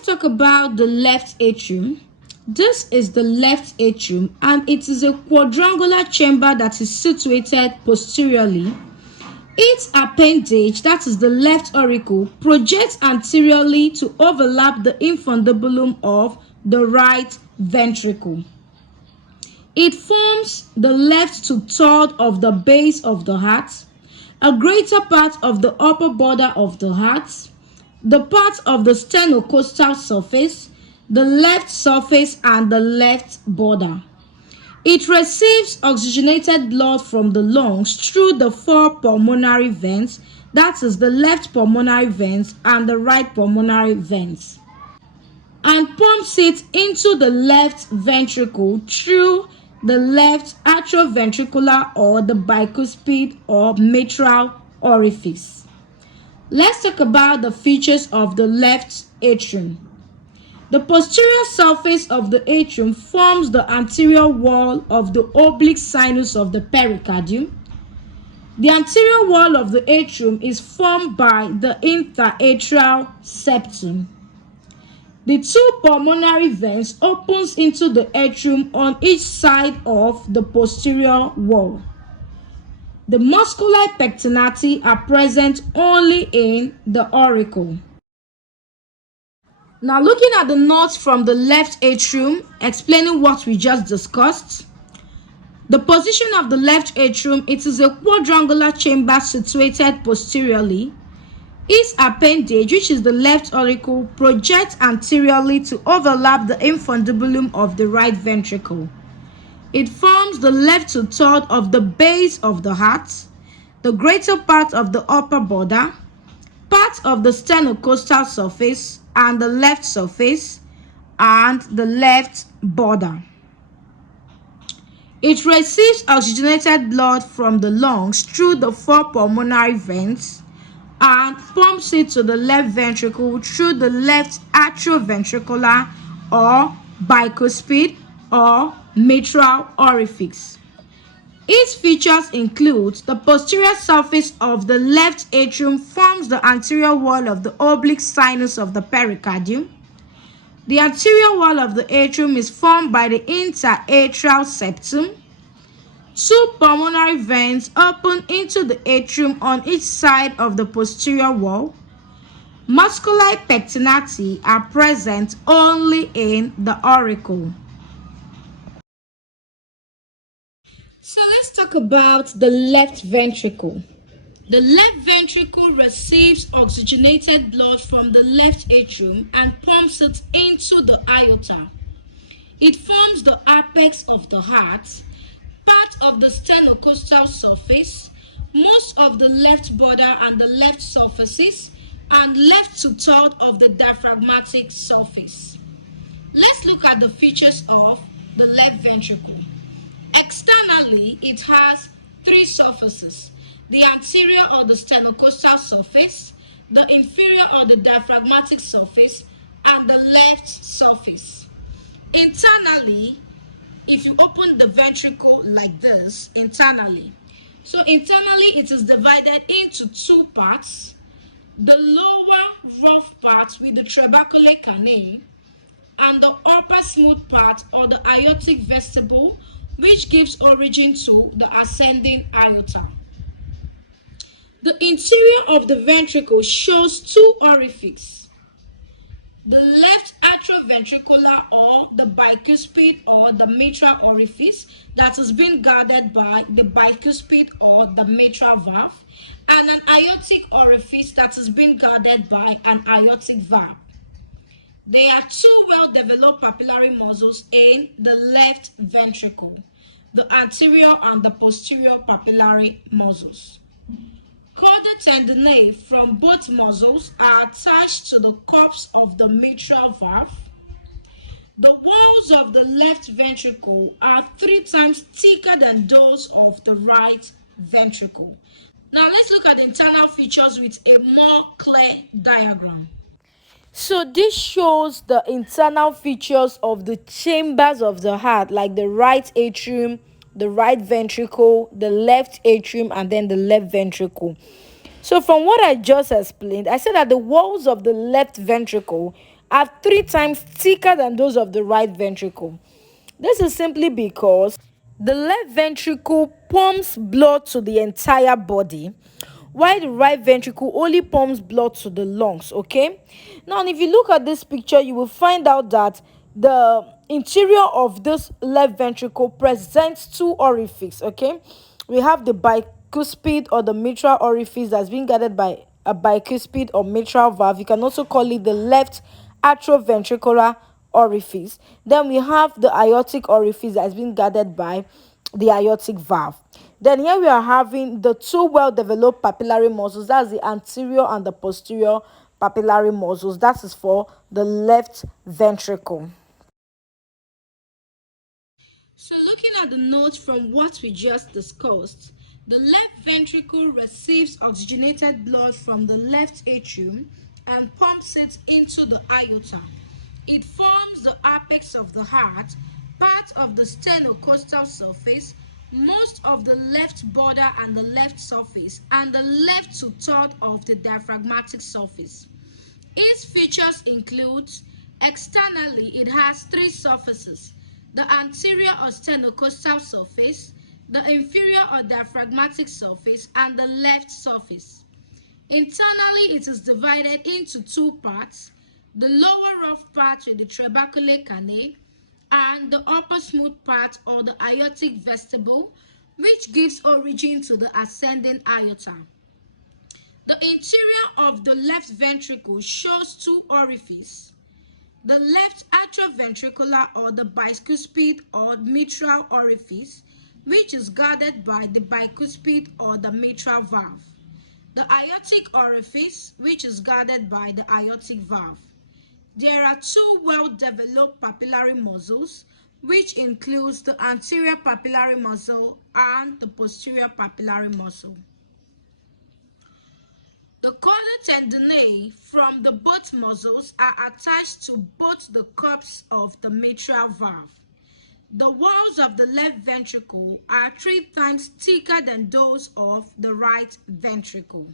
let's talk about the left atrium. This is the left atrium, and it is a quadrangular chamber that is situated posteriorly. Its appendage, that is the left auricle, projects anteriorly to overlap the infundibulum of the right ventricle. It forms the left two-thirds of the base of the heart, a greater part of the upper border of the heart, the part of the sternocostal surface, the left surface, and the left border. It receives oxygenated blood from the lungs through the four pulmonary veins, that is the left pulmonary veins and the right pulmonary veins, and pumps it into the left ventricle through the left atrioventricular or the bicuspid or mitral orifice. Let's talk about the features of the left atrium. The posterior surface of the atrium forms the anterior wall of the oblique sinus of the pericardium. The anterior wall of the atrium is formed by the interatrial septum. The two pulmonary veins opens into the atrium on each side of the posterior wall. The musculi pectinati are present only in the auricle. Now looking at the notes from the left atrium, explaining what we just discussed. The position of the left atrium, it is a quadrangular chamber situated posteriorly. Its appendage, which is the left auricle, projects anteriorly to overlap the infundibulum of the right ventricle. It forms the left two-thirds of the base of the heart, the greater part of the upper border, part of the sternocostal surface, and the left surface, and the left border. It receives oxygenated blood from the lungs through the four pulmonary veins and pumps it to the left ventricle through the left atrioventricular or bicuspid or mitral orifice. Its features include the posterior surface of the left atrium forms the anterior wall of the oblique sinus of the pericardium. The anterior wall of the atrium is formed by the interatrial septum. Two pulmonary veins open into the atrium on each side of the posterior wall. Musculi pectinati are present only in the auricle. So let's talk about the left ventricle. The left ventricle receives oxygenated blood from the left atrium and pumps it into the aorta. It forms the apex of the heart, part of the sternocostal surface, most of the left border and the left surfaces, and left two-thirds of the diaphragmatic surface. Let's look at the features of the left ventricle. Externally, it has three surfaces: the anterior or the sternocostal surface, the inferior or the diaphragmatic surface, and the left surface. Internally, if you open the ventricle like this, internally, it is divided into two parts: the lower rough part with the trabecular canal, and the upper smooth part or the aortic vestibule, which gives origin to the ascending aorta. The interior of the ventricle shows two orifices: the left atrioventricular or the bicuspid or the mitral orifice that is being guarded by the bicuspid or the mitral valve, and an aortic orifice that is being guarded by an aortic valve. There are two well-developed papillary muscles in the left ventricle: the anterior and the posterior papillary muscles. Chordae tendineae from both muscles are attached to the cups of the mitral valve. The walls of the left ventricle are 3 times thicker than those of the right ventricle. Now let's look at the internal features with a more clear diagram. So this shows the internal features of the chambers of the heart, like the right atrium, the right ventricle, the left atrium, and then the left ventricle. So from what I just explained, I said that the walls of the left ventricle are 3 times thicker than those of the right ventricle. This is simply because the left ventricle pumps blood to the entire body, while the right ventricle only pumps blood to the lungs. Okay, now if you look at this picture, you will find out that the interior of this left ventricle presents 2 orifices. Okay, we have the bicuspid or the mitral orifice that's being guarded by a bicuspid or mitral valve. You can also call it the left atrioventricular orifice. Then we have the aortic orifice that's been guarded by the aortic valve. Then here we are having the 2 well-developed papillary muscles. That's the anterior and the posterior papillary muscles. That is for the left ventricle. So looking at the notes from what we just discussed, the left ventricle receives oxygenated blood from the left atrium and pumps it into the aorta. It forms the apex of the heart, part of the sternocostal surface, most of the left border and the left surface, and the left two-thirds of the diaphragmatic surface. Its features include: externally, it has 3 surfaces: the anterior or sternocostal surface, the inferior or diaphragmatic surface, and the left surface. Internally, it is divided into 2 parts: the lower rough part with the trabeculae canal, and the upper smooth part or the aortic vestibule, which gives origin to the ascending aorta. The interior of the left ventricle shows 2 orifices: the left atrioventricular or the bicuspid or mitral orifice, which is guarded by the bicuspid or the mitral valve; the aortic orifice, which is guarded by the aortic valve. There are 2 well-developed papillary muscles, which includes the anterior papillary muscle and the posterior papillary muscle. The chordae tendineae from the both muscles are attached to both the cups of the mitral valve. The walls of the left ventricle are 3 times thicker than those of the right ventricle.